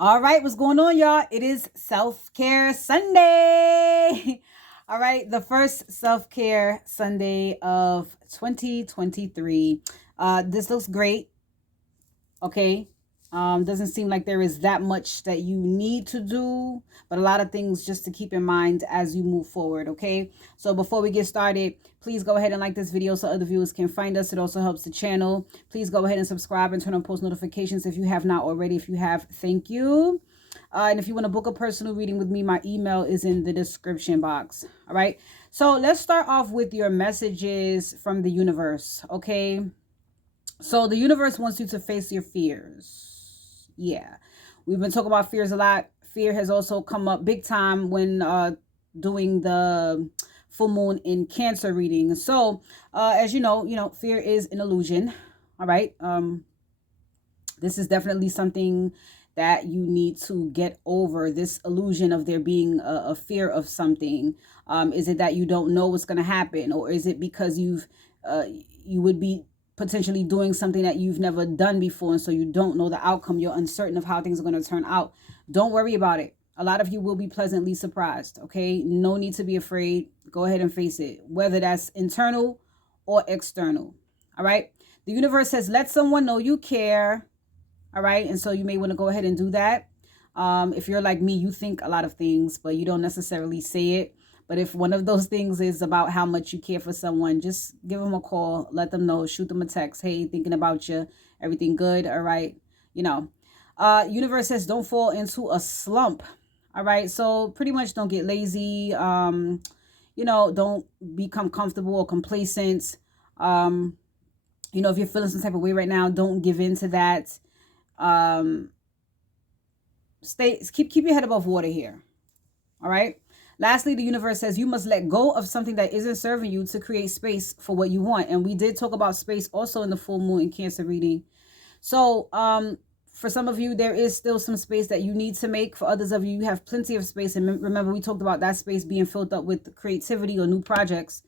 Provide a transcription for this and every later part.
All right, what's going on, y'all? It is Self-Care Sunday. All right, the first Self-Care Sunday of 2023. This looks great, okay? Doesn't seem like there is that much that you need to do, but a lot of things just to keep in mind as you move forward, okay? So before we get started, please go ahead and like this video so other viewers can find us. It also helps the channel. Please go ahead and subscribe and turn on post notifications if you have not already. If you have, thank you. And if you want to book a personal reading with me, my email is in the description box. All right. So let's start off with your messages from the universe, okay? So the universe wants you to face your fears. Yeah. We've been talking about fears a lot. Fear has also come up big time when doing the full moon in Cancer reading. So as you know, fear is an illusion. All right. This is definitely something that you need to get over, this illusion of there being a fear of something. Is it that you don't know what's going to happen, or is it because you would be potentially doing something that you've never done before, and so you don't know the outcome? You're uncertain of how things are going to turn out. Don't worry about it. A lot of you will be pleasantly surprised, okay? No need to be afraid. Go ahead and face it, whether that's internal or external. All right? The universe says, let someone know you care. All right. And so you may want to go ahead and do that. If you're like me, you think a lot of things, but you don't necessarily say it. But if one of those things is about how much you care for someone, just give them a call, let them know, shoot them a text. Hey, thinking about you. Everything good? All right. Universe says don't fall into a slump. All right. So pretty much don't get lazy. Don't become comfortable or complacent. If you're feeling some type of way right now, don't give in to that. Keep your head above water here. All right. Lastly, the universe says you must let go of something that isn't serving you to create space for what you want. And we did talk about space also in the full moon in Cancer reading. So for some of you, there is still some space that you need to make. For others of you, you have plenty of space. And remember, we talked about that space being filled up with creativity or new projects.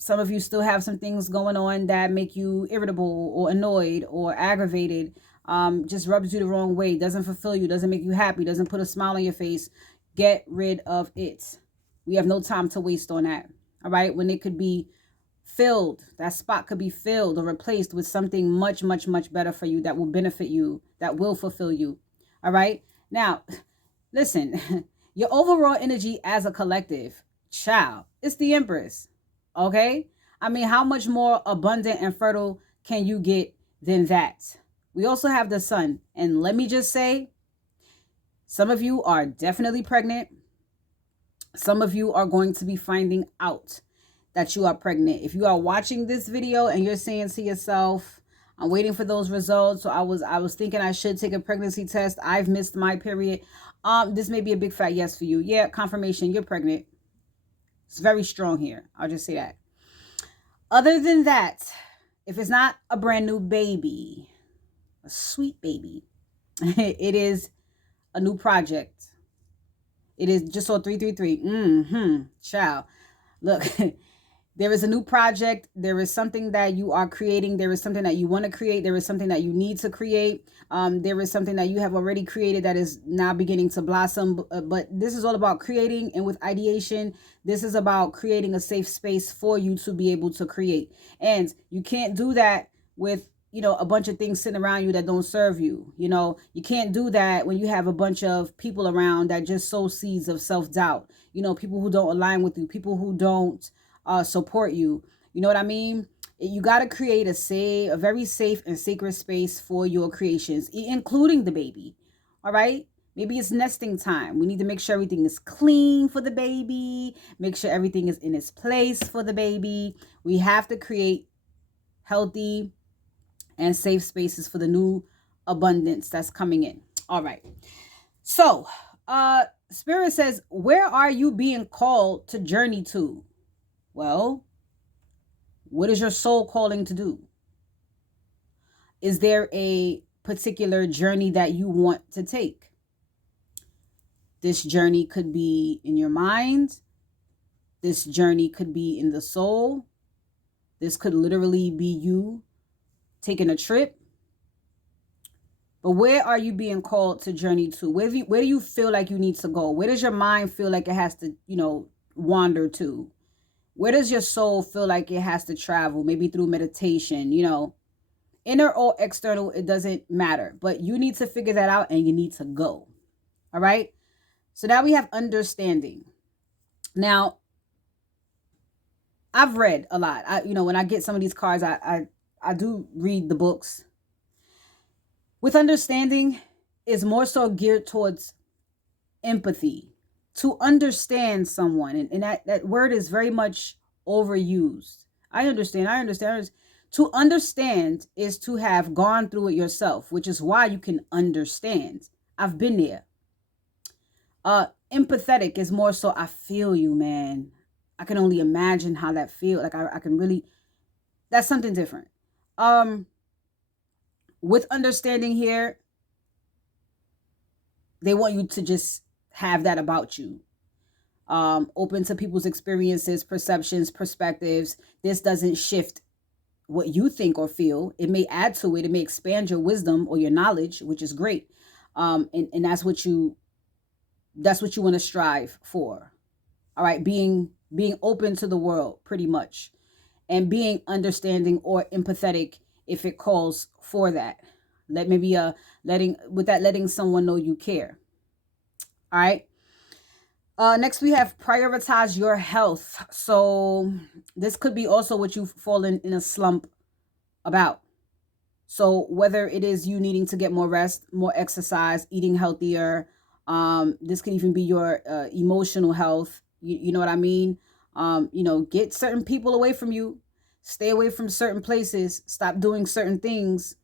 Some of you still have some things going on that make you irritable or annoyed or aggravated. Just rubs you the wrong way, doesn't fulfill you, doesn't make you happy, doesn't put a smile on your face. Get rid of it. We have no time to waste on that. All right. When it could be filled, that spot could be filled or replaced with something much, much, much better for you that will benefit you, that will fulfill you. All right. Now, listen, your overall energy as a collective, child, it's the Empress. Okay? I mean, how much more abundant and fertile can you get than that? We also have the sun. And let me just say, some of you are definitely pregnant. Some of you are going to be finding out that you are pregnant. If you are watching this video and you're saying to yourself, I'm waiting for those results, so I was thinking I should take a pregnancy test, I've missed my period. This may be a big fat yes for you. Yeah, confirmation, you're pregnant. It's very strong here. I'll just say that. Other than that, if it's not a brand new baby, a sweet baby, it is a new project. It is just so 333. Child. Look, there is a new project. There is something that you are creating. There is something that you want to create. There is something that you need to create. There is something that you have already created that is now beginning to blossom. But this is all about creating, and with ideation, this is about creating a safe space for you to be able to create. And you can't do that with a bunch of things sitting around you that don't serve you. You can't do that when you have a bunch of people around that just sow seeds of self-doubt. People who don't align with you, people who don't support you. You know what I mean? You got to create a very safe and sacred space for your creations, including the baby. All right? Maybe it's nesting time. We need to make sure everything is clean for the baby. Make sure everything is in its place for the baby. We have to create healthy and safe spaces for the new abundance that's coming in. All right. So, Spirit says, where are you being called to journey to? Well, what is your soul calling to do? Is there a particular journey that you want to take? This journey could be in your mind. This journey could be in the soul. This could literally be you taking a trip. But where are you being called to journey to? Where do you feel like you need to go? Where does your mind feel like it has to, wander to? Where does your soul feel like it has to travel? Maybe through meditation, inner or external, it doesn't matter. But you need to figure that out and you need to go. All right. So now we have understanding. Now, I've read a lot. When I get some of these cards, I do read the books. With understanding is more so geared towards empathy, to understand someone. And that word is very much overused. I understand. To understand is to have gone through it yourself, which is why you can understand. I've been there. Empathetic is more so I feel you, man. I can only imagine how that feels. Like I can really, that's something different. With understanding here, they want you to just have that about you. Open to people's experiences, perceptions, perspectives. This doesn't shift what you think or feel. It may add to it. It may expand your wisdom or your knowledge, which is great. And that's what you want to strive for. All right. Being open to the world, pretty much, and being understanding or empathetic if it calls for that. Letting someone know you care. All right. Next we have prioritize your health. So this could be also what you've fallen in a slump about. So whether it is you needing to get more rest, more exercise, eating healthier, this could even be your emotional health. You know what I mean? Get certain people away from you. Stay away from certain places. Stop doing certain things.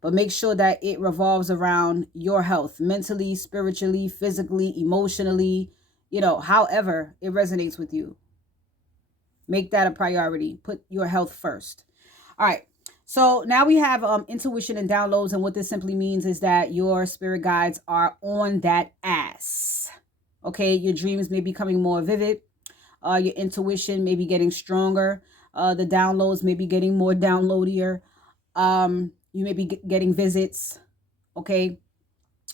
But make sure that it revolves around your health, mentally, spiritually, physically, emotionally, however it resonates with you. Make that a priority. Put your health first. All right. So now we have intuition and downloads. And what this simply means is that your spirit guides are on that ass. Okay. Your dreams may be becoming more vivid. Your intuition may be getting stronger. The downloads may be getting more downloadier. You may be getting visits. Okay.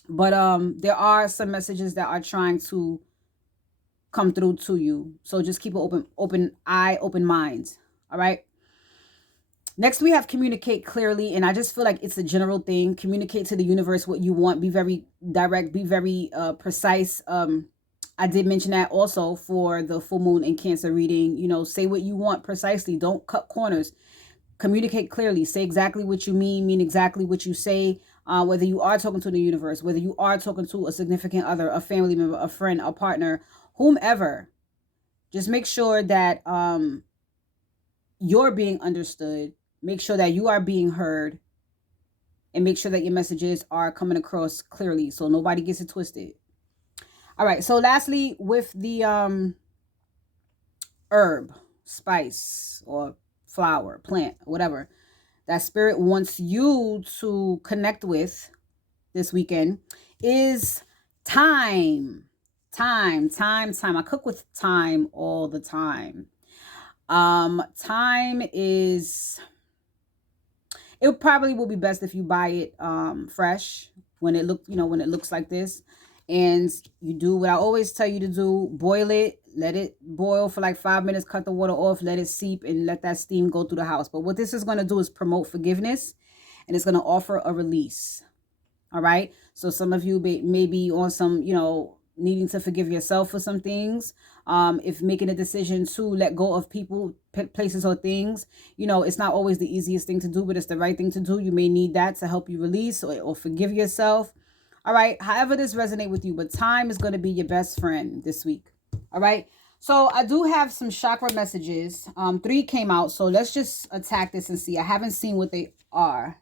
But there are some messages that are trying to come through to you. So just keep an open eye, open mind. All right. Next, we have communicate clearly. And I just feel like it's a general thing. Communicate to the universe what you want. Be very direct. Be very precise. I did mention that also for the full moon and Cancer reading. Say what you want precisely. Don't cut corners. Communicate clearly. Say exactly what you mean exactly what you say. Whether you are talking to the universe, whether you are talking to a significant other, a family member, a friend, a partner, whomever. Just make sure that you're being understood. Make sure that you are being heard. And make sure that your messages are coming across clearly so nobody gets it twisted. All right. So lastly, with the herb, spice, or flower, plant, whatever that spirit wants you to connect with this weekend is time. I cook with thyme all the time. Thyme is, it probably will be best if you buy it fresh when it looks like this. And you do what I always tell you to do. Boil it. Let it boil for like 5 minutes. Cut the water off. Let it seep and let that steam go through the house. But what this is going to do is promote forgiveness. And it's going to offer a release. All right. So some of you may be on some, needing to forgive yourself for some things. If making a decision to let go of people, places, or things, it's not always the easiest thing to do, but it's the right thing to do. You may need that to help you release or forgive yourself. All right. However this resonates with you, but time is going to be your best friend this week. All right. So I do have some chakra messages. 3 came out. So let's just attack this and see. I haven't seen what they are.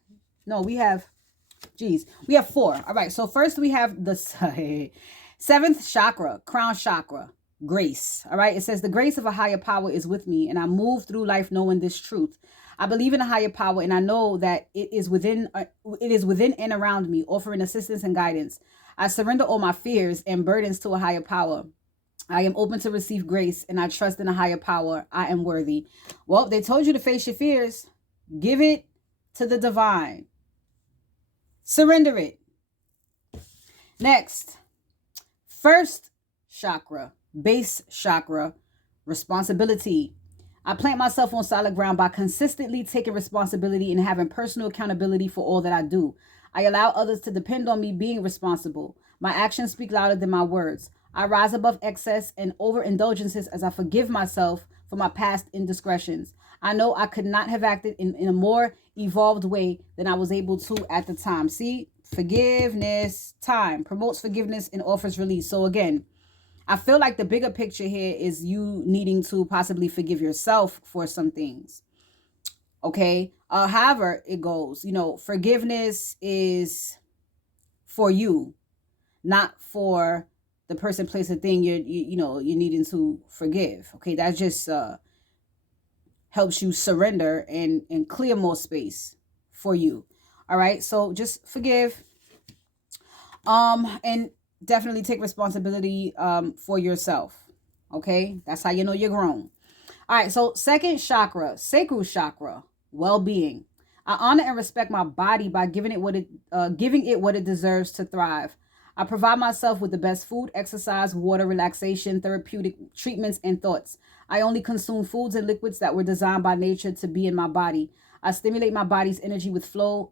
No, we have 4. All right. So first we have the 7th chakra, crown chakra, grace. All right. It says the grace of a higher power is with me and I move through life knowing this truth. I believe in a higher power and I know that it is within and around me, offering assistance and guidance. I surrender all my fears and burdens to a higher power. I am open to receive grace and I trust in a higher power. I am worthy. Well, they told you to face your fears. Give it to the divine. Surrender it. Next, first chakra, base chakra, responsibility. I plant myself on solid ground by consistently taking responsibility and having personal accountability for all that I do. I allow others to depend on me being responsible. My actions speak louder than my words. I rise above excess and overindulgences as I forgive myself for my past indiscretions. I know I could not have acted in a more evolved way than I was able to at the time. See, forgiveness, time promotes forgiveness and offers release. So again, I feel like the bigger picture here is you needing to possibly forgive yourself for some things. Okay. However it goes, forgiveness is for you, not for the person, place, or thing you're needing to forgive. Okay. That just helps you surrender and clear more space for you. All right. So just forgive. And definitely take responsibility for yourself. Okay, that's how you know you're grown. All right, so second chakra, sacral chakra, well-being. I honor and respect my body by giving it what it deserves to thrive. I provide myself with the best food, exercise, water, relaxation, therapeutic treatments, and thoughts. I only consume foods and liquids that were designed by nature to be in my body. I stimulate my body's energy with flow.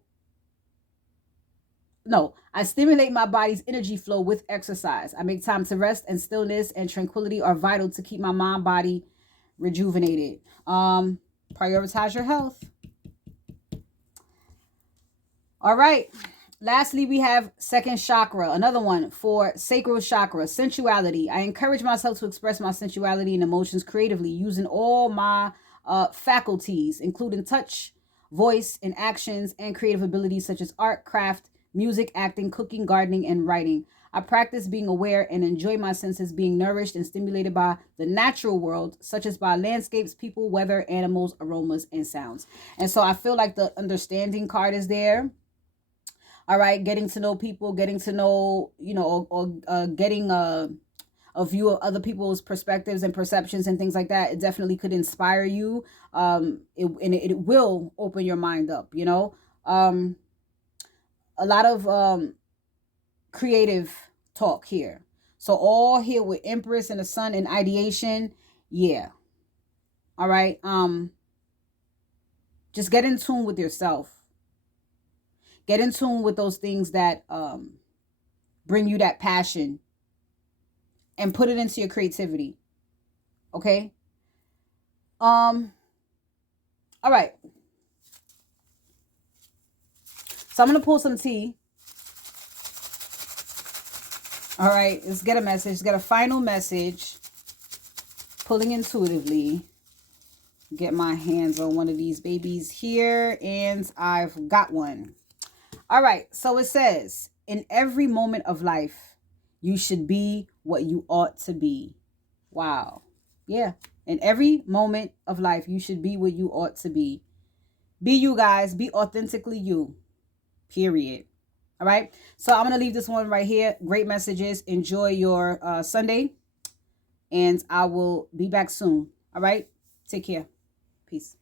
I stimulate my body's energy flow with exercise. I make time to rest, and stillness and tranquility are vital to keep my mind, body rejuvenated. Prioritize your health. All right. Lastly, we have second chakra, another one for sacral chakra, sensuality. I encourage myself to express my sensuality and emotions creatively using all my faculties, including touch, voice, and actions, and creative abilities such as art, craft, music, acting, cooking, gardening, and writing. I practice being aware and enjoy my senses being nourished and stimulated by the natural world, such as by landscapes, people, weather, animals, aromas, and sounds. And so I feel like the understanding card is there. All right, getting to know people, getting to know, or getting a view of other people's perspectives and perceptions and things like that. It definitely could inspire you. It will open your mind up, a lot of creative talk here. So all here with Empress and the Sun and ideation. Yeah. All right. Just get in tune with yourself. Get in tune with those things that bring you that passion and put it into your creativity. Okay? All right. So I'm going to pull some tea. All right, let's get a message. Let's get a final message. Pulling intuitively. Get my hands on one of these babies here, and I've got one. All right, so it says, in every moment of life, you should be what you ought to be. Wow. Yeah, in every moment of life, you should be what you ought to be. Be you, guys. Be authentically you. Period. All right. So I'm going to leave this one right here. Great messages. Enjoy your Sunday. And I will be back soon. All right. Take care. Peace.